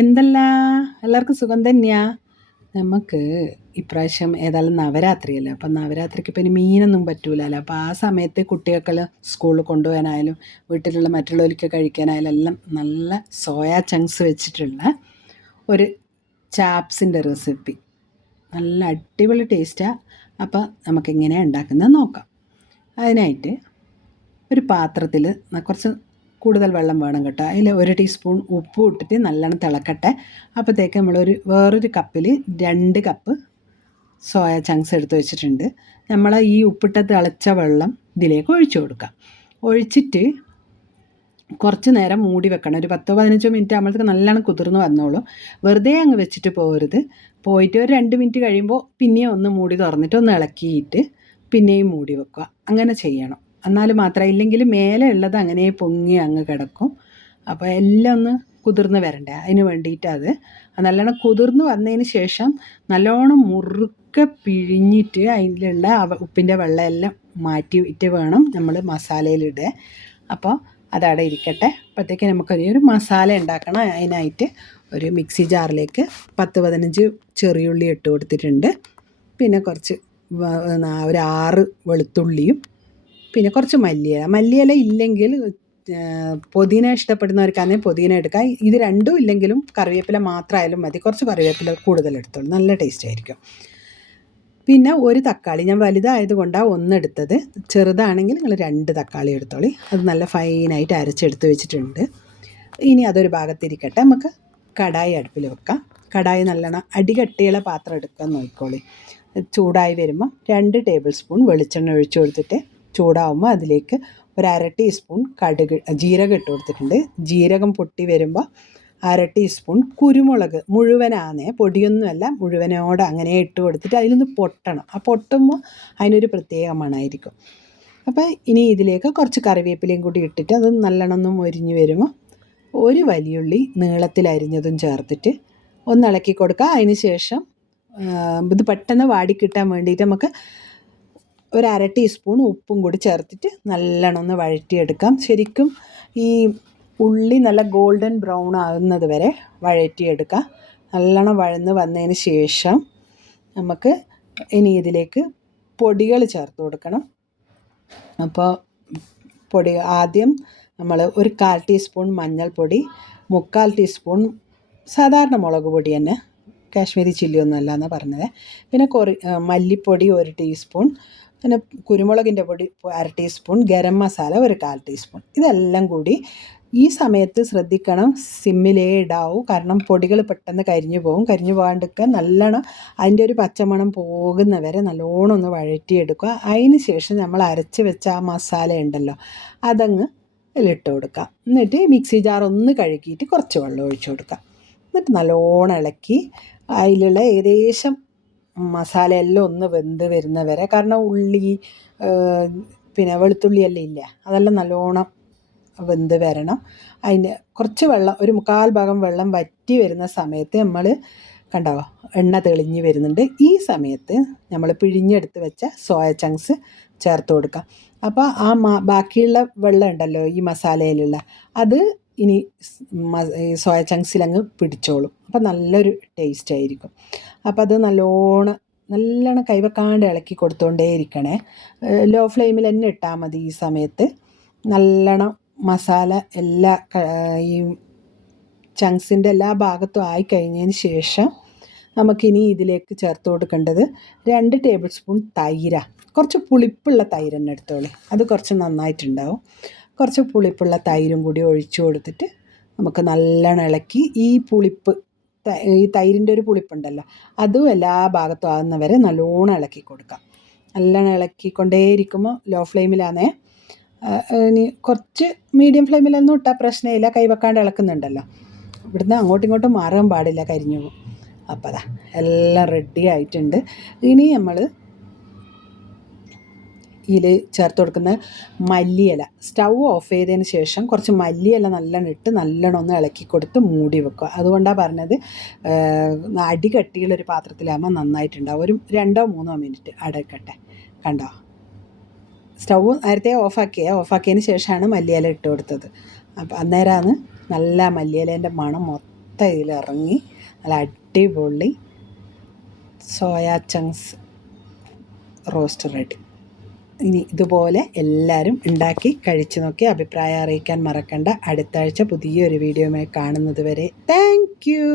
എന്തല്ലാ എല്ലാവർക്കും സുഖം തന്നെയാ. നമുക്ക് ഇപ്രാവശ്യം ഏതായാലും നവരാത്രിയല്ലേ, അപ്പം നവരാത്രിക്ക് ഇപ്പം ഇനി മീനൊന്നും പറ്റൂലല്ലോ. അപ്പോൾ ആ സമയത്ത് കുട്ടികൾക്കെല്ലാം സ്കൂളിൽ കൊണ്ടുപോകാനായാലും വീട്ടിലുള്ള മറ്റുള്ളവർക്ക് കഴിക്കാനായാലും എല്ലാം നല്ല സോയാ ചങ്ക്സ് വെച്ചിട്ടുള്ള ഒരു ചാപ്സിൻ്റെ റെസിപ്പി നല്ല അടിപൊളി ടേസ്റ്റാണ്. അപ്പോൾ നമുക്കെങ്ങനെയാണ് ഉണ്ടാക്കുന്നത് നോക്കാം. അതിനായിട്ട് ഒരു പാത്രത്തിൽ കുറച്ച് കൂടുതൽ വെള്ളം വേണം കേട്ടോ. അതിൽ 1 ടീസ്പൂൺ ഉപ്പ് ഇട്ടിട്ട് നല്ലോണം തിളക്കട്ടെ. അപ്പോഴത്തേക്ക് വേറൊരു കപ്പിൽ 2 കപ്പ് സോയ ചങ്ക്സ് എടുത്ത് വെച്ചിട്ടുണ്ട്. നമ്മൾ ഈ ഉപ്പിട്ട് തിളച്ച വെള്ളം ഇതിലേക്ക് ഒഴിച്ചു കൊടുക്കാം. ഒഴിച്ചിട്ട് കുറച്ച് നേരം മൂടി വെക്കണം. ഒരു 10-15 മിനിറ്റ് ആകുമ്പോഴത്തേക്ക് നല്ലോണം കുതിർന്ന് വന്നോളും. വെറുതെ അങ്ങ് വെച്ചിട്ട് പോകരുത്. പോയിട്ട് ഒരു 2 മിനിറ്റ് കഴിയുമ്പോൾ പിന്നെയും ഒന്ന് മൂടി തുറന്നിട്ട് ഒന്ന് ഇളക്കിയിട്ട് പിന്നെയും മൂടി വെക്കുക. അങ്ങനെ ചെയ്യണം. എന്നാൽ മാത്രമേ, ഇല്ലെങ്കിൽ മേലെ ഉള്ളത് അങ്ങനെ പൊങ്ങി അങ്ങ് കിടക്കും. അപ്പോൾ എല്ലാം ഒന്ന് കുതിർന്ന് വരണ്ടേ, അതിന് വേണ്ടിയിട്ട് അത് നല്ലോണം കുതിർന്ന് വന്നതിന് ശേഷം നല്ലോണം മുറുക്കെ പിഴിഞ്ഞിട്ട് അതിലുള്ള ഉപ്പിൻ്റെ വെള്ളം എല്ലാം മാറ്റിയിട്ട് വേണം നമ്മൾ മസാലയിലിടുക. അപ്പോൾ അതവിടെ ഇരിക്കട്ടെ. അപ്പോഴത്തേക്ക് നമുക്കൊരു മസാല ഉണ്ടാക്കണം. അതിനായിട്ട് ഒരു മിക്സി ജാറിലേക്ക് 10-15 ചെറിയുള്ളി ഇട്ട് കൊടുത്തിട്ടുണ്ട്. പിന്നെ കുറച്ച് ഒരു 6 വെളുത്തുള്ളിയും, പിന്നെ കുറച്ച് മല്ലിയില ഇല്ലെങ്കിൽ പുതിന ഇഷ്ടപ്പെടുന്നവർക്കാണെങ്കിൽ പുതിന എടുക്കുക. ഇത് രണ്ടും ഇല്ലെങ്കിലും കറിവേപ്പില മാത്രമായാലും മതി. കുറച്ച് കറിവേപ്പില കൂടുതൽ എടുത്തോളൂ, നല്ല ടേസ്റ്റ് ആയിരിക്കും. പിന്നെ ഒരു തക്കാളി, ഞാൻ വലുതായത് കൊണ്ടാണ് 1 എടുത്തത്. ചെറുതാണെങ്കിൽ നിങ്ങൾ 2 തക്കാളി എടുത്തോളി. അത് നല്ല ഫൈനായിട്ട് അരച്ചെടുത്ത് വെച്ചിട്ടുണ്ട്. ഇനി അതൊരു ഭാഗത്തിരിക്കട്ടെ. നമുക്ക് കടായി അടുപ്പിൽ വെക്കാം. കടായി നല്ലോണം അടികട്ടിയുള്ള പാത്രം എടുക്കാൻ നോക്കിക്കോളി. ചൂടായി വരുമ്പോൾ 2 ടേബിൾ സ്പൂൺ വെളിച്ചെണ്ണ ഒഴിച്ചു കൊടുത്തിട്ട് ചൂടാവുമ്പോൾ അതിലേക്ക് ഒരു 1/2 ടീസ്പൂൺ ജീരകം ഇട്ട് കൊടുത്തിട്ടുണ്ട്. ജീരകം പൊട്ടി വരുമ്പോൾ 1/2 ടീസ്പൂൺ കുരുമുളക് മുഴുവനാന്നേ, പൊടിയൊന്നുമല്ല, മുഴുവനോടെ അങ്ങനെ ഇട്ട് കൊടുത്തിട്ട് അതിലൊന്ന് പൊട്ടണം. ആ പൊട്ടുമ്പോൾ അതിനൊരു പ്രത്യേക മണമായിരിക്കും. അപ്പോൾ ഇനി ഇതിലേക്ക് കുറച്ച് കറിവേപ്പിലയും കൂടി ഇട്ടിട്ട് അത് നല്ലോണം മൊരിഞ്ഞ് വരുമ്പോൾ ഒരു വലിയുള്ളി നീളത്തിൽ അരിഞ്ഞതും ചേർത്തിട്ട് ഒന്ന് ഇളക്കി കൊടുക്കുക. അതിന് ശേഷം ഇത് പെട്ടെന്ന് വാടിക്കിട്ടാൻ വേണ്ടിയിട്ട് നമുക്ക് ഒരു 1/2 ടീസ്പൂൺ ഉപ്പും കൂടി ചേർത്തിട്ട് നല്ലോണം ഒന്ന് വഴറ്റിയെടുക്കാം. ശരിക്കും ഈ ഉള്ളി നല്ല ഗോൾഡൻ ബ്രൗൺ ആകുന്നത് വരെ വഴറ്റിയെടുക്കാം. നല്ലോണം വഴന്ന് വന്നതിന് ശേഷം നമുക്ക് ഇനി ഇതിലേക്ക് പൊടികൾ ചേർത്ത് കൊടുക്കണം. അപ്പോൾ ആദ്യം നമ്മൾ ഒരു 1/4 ടീസ്പൂൺ മഞ്ഞൾപ്പൊടി, 3/4 ടീസ്പൂൺ സാധാരണ മുളക് പൊടി തന്നെ, കാശ്മീരി ചില്ലി ഒന്നും അല്ല എന്നാണ് പറഞ്ഞത്. പിന്നെ മല്ലിപ്പൊടി 1 ടീസ്പൂൺ, പിന്നെ കുരുമുളകിൻ്റെ പൊടി 1/2 ടീസ്പൂൺ, ഗരം മസാല 1/4 ടീസ്പൂൺ. ഇതെല്ലാം കൂടി ഈ സമയത്ത് ശ്രദ്ധിക്കണം, സിമ്മിലേ ഇടാവൂ. കാരണം പൊടികൾ പെട്ടെന്ന് കരിഞ്ഞു പോകും. കരിഞ്ഞു പോകാണ്ടിരിക്കാൻ നല്ലോണം അതിൻ്റെ ഒരു പച്ചമണം പോകുന്നവരെ നല്ലോണം ഒന്ന് വഴറ്റിയെടുക്കുക. അതിന് ശേഷം നമ്മൾ അരച്ച് വെച്ച ആ മസാല ഉണ്ടല്ലോ, അതങ്ങ് ഇതിലിട്ട് കൊടുക്കുക. എന്നിട്ട് മിക്സി ജാർ ഒന്ന് കഴുകിയിട്ട് കുറച്ച് വെള്ളം ഒഴിച്ചു കൊടുക്കുക. എന്നിട്ട് നല്ലോണം ഇളക്കി അതിലുള്ള ഏകദേശം മസാല എല്ലാം ഒന്ന് വെന്ത് വരുന്നവരെ, കാരണം ഉള്ളി പിന്നെ വെളുത്തുള്ളിയെല്ലാം ഇല്ല, അതെല്ലാം നല്ലോണം വെന്ത് വരണം. അതിന് കുറച്ച് വെള്ളം, ഒരു 1/4 ഭാഗം വെള്ളം വറ്റി വരുന്ന സമയത്ത് നമ്മൾ കണ്ടോ എണ്ണ തെളിഞ്ഞ് വരുന്നുണ്ട്. ഈ സമയത്ത് നമ്മൾ പിഴിഞ്ഞെടുത്ത് വെച്ച സോയ ചങ്ക്സ് ചേർത്ത് കൊടുക്കാം. അപ്പോൾ ആ ബാക്കിയുള്ള വെള്ളം ഉണ്ടല്ലോ ഈ മസാലയിലുള്ള, അത് ഇനി ഈ സോയ ചങ്ക്സിലങ്ങ് പിടിച്ചോളും. അപ്പോൾ നല്ലൊരു ടേസ്റ്റ് ആയിരിക്കും. അപ്പോൾ അത് നല്ലോണം കൈവെക്കാണ്ട് ഇളക്കി കൊടുത്തുകൊണ്ടേ ഇരിക്കണേ. ലോ ഫ്ലെയിമിൽ തന്നെ ഇട്ടാൽ മതി. ഈ സമയത്ത് നല്ലോണം മസാല ഈ ചങ്ക്സിൻ്റെ എല്ലാ ഭാഗത്തും ആയിക്കഴിഞ്ഞതിന് ശേഷം നമുക്കിനി ഇതിലേക്ക് ചേർത്ത് കൊടുക്കേണ്ടത് 2 ടേബിൾ സ്പൂൺ തൈരാണ്. കുറച്ച് പുളിപ്പുള്ള തൈര് തന്നെ എടുത്തോളി, അത് കുറച്ച് നന്നായിട്ടുണ്ടാവും. കുറച്ച് പുളിപ്പുള്ള തൈരും കൂടി ഒഴിച്ചു കൊടുത്തിട്ട് നമുക്ക് നല്ലോണം ഇളക്കി ഈ തൈരിൻ്റെ ഒരു പുളിപ്പുണ്ടല്ലോ, അതും എല്ലാ ഭാഗത്തും ആകുന്നവരെ നല്ലോണം ഇളക്കി കൊടുക്കാം. നല്ലോണം ഇളക്കിക്കൊണ്ടേയിരിക്കുമ്പോൾ ലോ ഫ്ലെയിമിലാണേ. ഇനി കുറച്ച് മീഡിയം ഫ്ലെയിമിലൊന്നും ഇട്ടാൽ പ്രശ്നമില്ല, കൈവെക്കാണ്ട് ഇളക്കുന്നുണ്ടല്ലോ. ഇവിടുന്ന് അങ്ങോട്ടും ഇങ്ങോട്ടും മാറാൻ പാടില്ല, കരിഞ്ഞു പോകും. അപ്പോൾ അതാ എല്ലാം റെഡി ആയിട്ടുണ്ട്. ഇനി നമ്മൾ ഇതിൽ ചേർത്ത് കൊടുക്കുന്ന മല്ലിയില, സ്റ്റൗ ഓഫ് ചെയ്തതിന് ശേഷം കുറച്ച് മല്ലിയില നല്ലോണം ഇട്ട് നല്ലോണം ഒന്ന് ഇളക്കി കൊടുത്ത് മൂടി വെക്കുക. അതുകൊണ്ടാണ് പറഞ്ഞത്, അടി കട്ടിയുള്ളൊരു പാത്രത്തിലാകുമ്പോൾ നന്നായിട്ടുണ്ടാവും. ഒരു 2-3 മിനിറ്റ് അടക്കട്ടെ. കണ്ടോ, സ്റ്റൗ നേരത്തെ ഓഫാക്കിയതിന് ശേഷമാണ് മല്ലിയില ഇട്ട് കൊടുത്തത്. അപ്പോൾ അന്നേരമാണ് നല്ല മല്ലിയിലേൻ്റെ മണം മൊത്തം ഇതിലിറങ്ങി നല്ല അടിപൊളി സോയാ ചങ്ക്സ് റോസ്റ്റ് റെഡി. ഇനി ഇതുപോലെ എല്ലാവരും ഉണ്ടാക്കി കഴിച്ചു നോക്കി അഭിപ്രായം അറിയിക്കാൻ മറക്കണ്ട. അടുത്ത ആഴ്ച പുതിയൊരു വീഡിയോയുമായി കാണുന്നത് വരെ താങ്ക് യു.